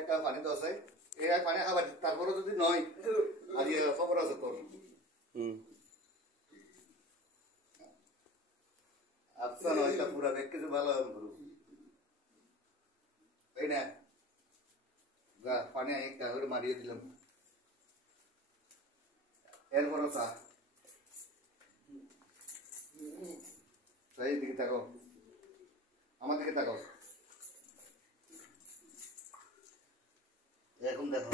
একটা পানি দশাই এই পানি খাবার তারপরে যদি নয় আর খবর আছে তোর আচ্ছা নয় তা পুরা দেখ কিছু ভালো এই না গা পানি একটা করে মারিয়ে দিলাম এরপর চা সেই দিকে থাকো আমার দিকে থাকো এখন দেখো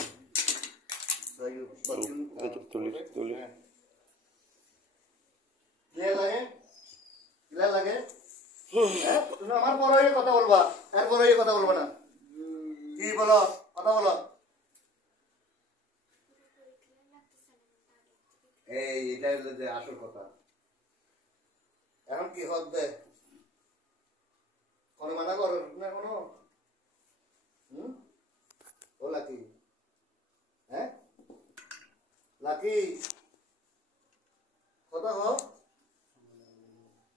লাগে তুমি আমার বড় হয়ে কথা বলবা আর বড় হয়ে কথা বলবা না কি বলো কথা বলো এই এটাই হলো যে আসল কথা এখন কি হবে কোনো মানা করো না কোনো ও লাকি হ্যাঁ লাকি কথা হও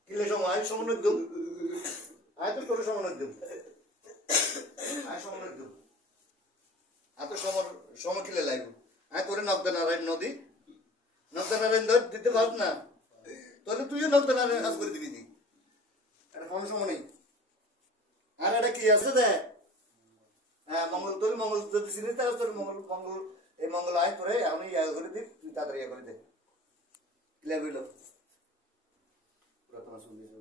কিলে সময় সমন্বয় দেব আয় তো তোর সমন্বয় দেব আয় সমন্বয় দেব এত সময় কিলে লাগবে আয় তোরে নগদানারায়ণ নদী নগদানারায়ণ দিতে পারব না তাহলে তুইও নগদানারায়ণ কাজ করে দিবি এটা কোনো সময় নেই আর এটা কি আছে দে হ্যাঁ মঙ্গল তোর মঙ্গল যদি চিনিস তাহলে তোর মঙ্গল এই মঙ্গল আয় তোরে আমি ইয়া করে দিই তুই তাড়াতাড়ি ইয়া করে দে ক্লিয়ার হইল পুরাতন সঙ্গীত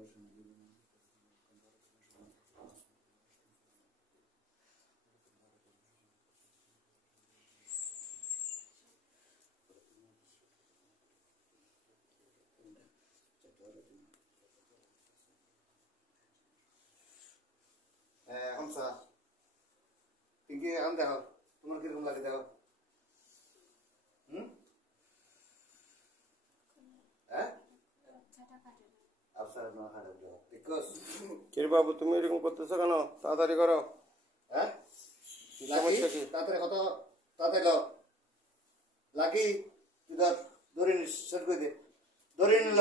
এখন স্যার পিঙ্কি এখন দেখো তোমার কিরকম লাগে দেখো বাবু তুমি এরকম করতেছো কেন তাড়াতাড়ি করো হ্যাঁ তাড়াতাড়ি কত তাড়াতাড়ি দাও লাকি তুই ধর ধরে নিস সেট করে দে ধরে নিল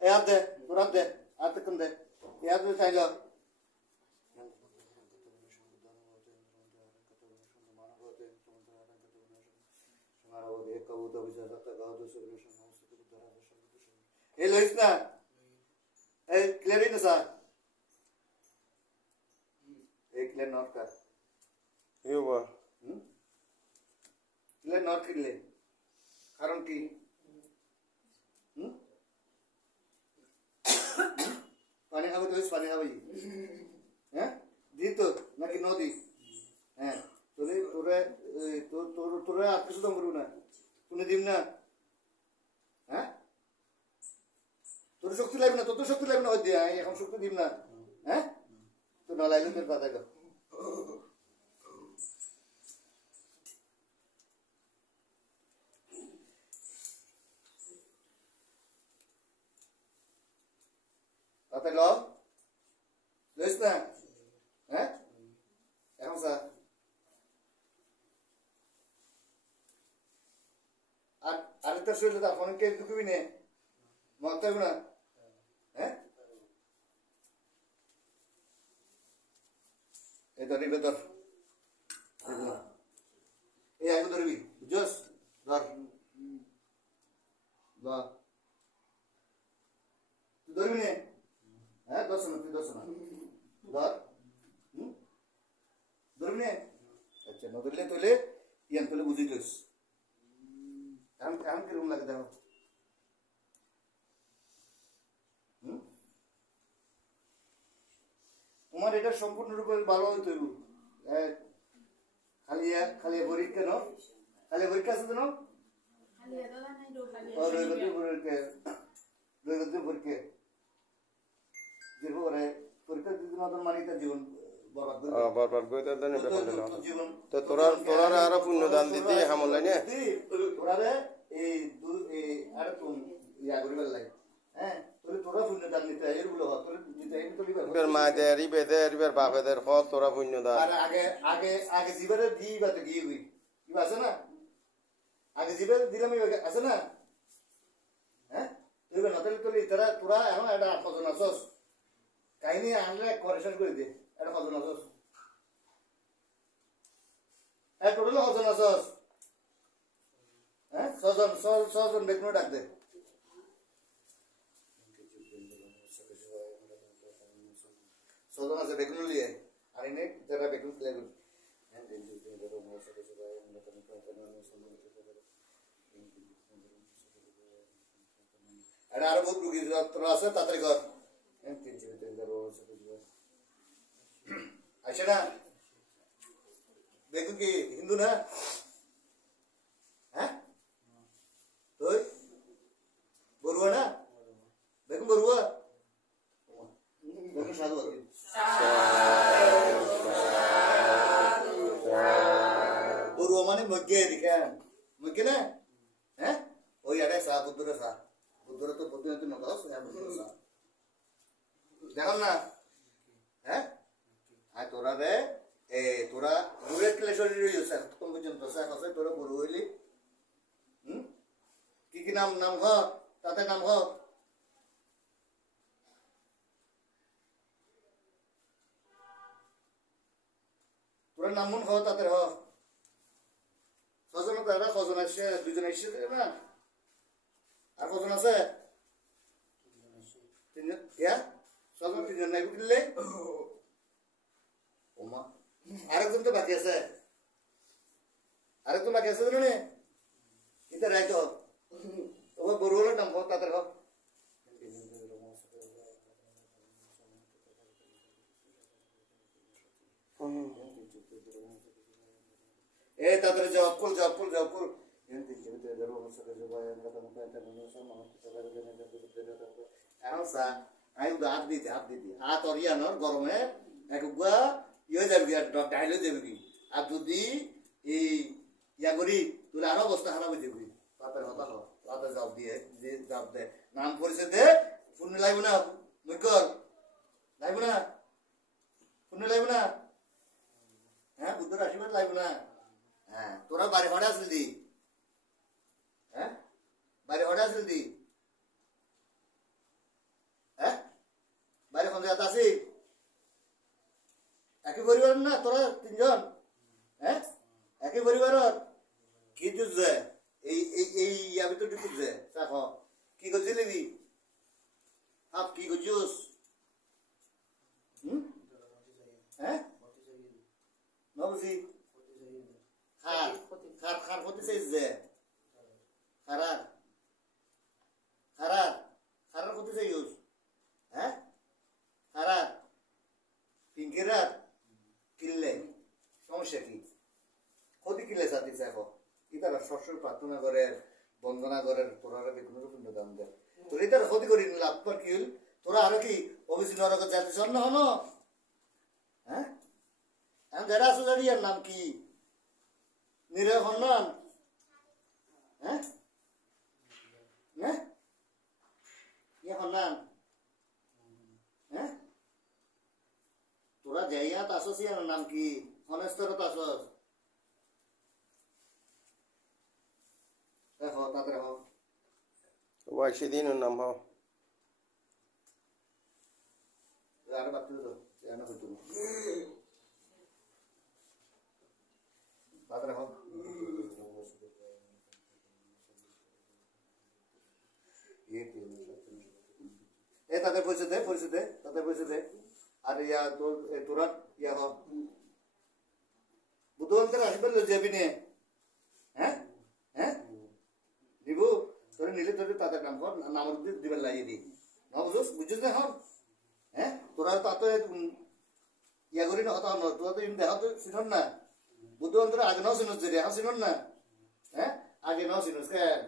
এ হাত দে তোর হাত দে হাত কম দে এ হাত চাইল এই লইস না এই ক্লিয়ারই না স্যার এই clear not car clear not কিনলে কারণ কি পানি খাবে তো পানি খাবে হ্যাঁ দি তো নাকি নদী হ্যাঁ তোরে তোরে তোরে আর কিছু দাম করবো না শুনে দিম না হ্যাঁ তোর শক্তি লাগবে না তোর শক্তি লাগবে না ওই দিয়ে এখন শক্তি দিম না হ্যাঁ তো না লাগলে তোর পাতা গো পাতা ল লইস না হ্যাঁ এখন স্যার আর আরেকটা শরীরে তার ফোন কে ঢুকবি না মত না হ্যাঁ এই ধর ধর এই আগে ধরবি জোস ধর তুই ধরবি না হ্যাঁ দশ না তুই দশ না ধর ধরবি না আচ্ছা ন ধরলে তুলে ইয়ান তুলে বুঝি দিস এখন এখন কিরকম লাগে দেখো তোমার এটা সম্পূর্ণরূপে ভালো হইতে হইব খালি খালি পরীক্ষা ন খালি পরীক্ষা আছে তো ন পরীক্ষা পরীক্ষা দিতে মতন মানে তার জীবন বরবাদ করে তার জন্য জীবন তো তোরা আরো পুণ্য দান দিতে হামল নাই না তোরা এই আর তুমি ইয়া করিবার লাগে হ্যাঁ তোরা পুণ্য দান নিতে এরগুলো হয় তোর দিতে এই তো লিবার মাদের ইবেদের ইবের বাপেদের হল তোরা পুণ্য দান আর আগে আগে আগে জীবনে দিই বা তো গিয়ে হই কি আছে না আগে জীবনে দিলাম আছে না হ্যাঁ তুই না তাহলে তোরা এখন একটা কজন আছস কাহিনী আনলে করেশন করে দে এটা কজন আছস ছজন বেগুন ডাক দে ছজন আছে বেগুন লিয়ে আর এনে যারা বেগুন প্লে করবে আর আরো বহুত রুগী যন্ত্র আছে তাড়াতাড়ি কর আচ্ছা না বেগুন কি হিন্দু না হ্যাঁ তুই বড়ুয়া না বেগুন বড়ুয়া বেগুন সাধু বড়ুয়া মানে মজ্ঞে দেখেন মজ্ঞে না হ্যাঁ ওই আরে সা বুদ্ধরে তো বুদ্ধ তুই নকাস দেখুন না হ্যাঁ আর তোরা রে তোরা দূরে ক্লে শরীর হইছে কোন পর্যন্ত সাক আছে তোরা বড় হইলি কি নাম নাম হ তাতে নাম হ তোরা নাম মন হ তাতে হ ছজন তারা ছজন আসছে দুজন আসছে না আর কজন আছে তিনজন ইয়া ছজন তিনজন নাই বুঝলে ওমা আরেকজন তো বাকি আছে আরেকজন বাকি আছে জানো এটা রাইতো ওবা বড়ুয়ার নাম কত তাদের হোক এ তাদের জবকুল এখন সা আমি হাত দিদি হাত অরিয়ানোর গরমে একগুয়া ইয়ে যাবে কি ডাইলে যাবে কি আর যদি এই ইয়া করি তুলে আরো অবস্থা খারাপ হয়ে যাবি তাদের হতা হোক তাদের জাপ দিয়ে জাপ দে নাম পরিচয় দে ফোন লাগবে না মুখর লাগবে না ফোন লাগবে না হ্যাঁ বুদ্ধর আশীর্বাদ লাগবে না হ্যাঁ তোরা বাড়ি ভাড়া আসলি দি হ্যাঁ বাড়ি ভাড়া আসলি দি হ্যাঁ বাড়ি কোন জায়গাতে আসি একই পরিবার না তোরা তিনজন হ্যাঁ একই পরিবার কি জুজে এই ইয়া ভিতর ঢুকুছে চাখ কি করছি নিবি হাফ কি করছিস হ্যাঁ না বুঝি খার হতে চাইছ যে খারার হতে চাইছ হ্যাঁ খারার পিঙ্কিরার কিনলে সমস্যা কি ক্ষতি কিনলে সাথে দেখো ইতারা শ্বশুর প্রার্থনা করে বন্দনা করে তোরা বেগুন রূপে দাম দেয় তোর ইতারা ক্ষতি করি নিলে আপনার কি হল তোরা আরো কি অভিজিৎ নরক জাতি স্বর্ণ হন হ্যাঁ এখন যারা আছে জানি এর নাম কি নিরয় হন্নান হ্যাঁ হ্যাঁ ইয়ে হন্নান হ্যাঁ তোরা যাইয়া তাসস ইয়ার নাম কি হনেস্তর তাসস দেখো তাদের হোক ওয়াই সেদিন নাম হ আর বাকি তো জানা হতো তাদের হোক এ তাদের পয়সা দে তাদের পয়সা দে আর ইয়া তোর তোরা ইয়া হোক বুদ্ধবন্তের আশীর্বাদ লই যাবি নে হ্যাঁ হ্যাঁ দিব তোর নিলে তোর তাদের নাম কর নাম দিবার লাগিয়ে দি না বুঝছিস না হন হ্যাঁ তোরা তো ইয়া করি না হতা হন তোরা তো দেখা তো শুনন না বুদ্ধবন্তরা আগে নাও শুনছ রে এখন শুনন না হ্যাঁ আগে নাও শুনছ কেন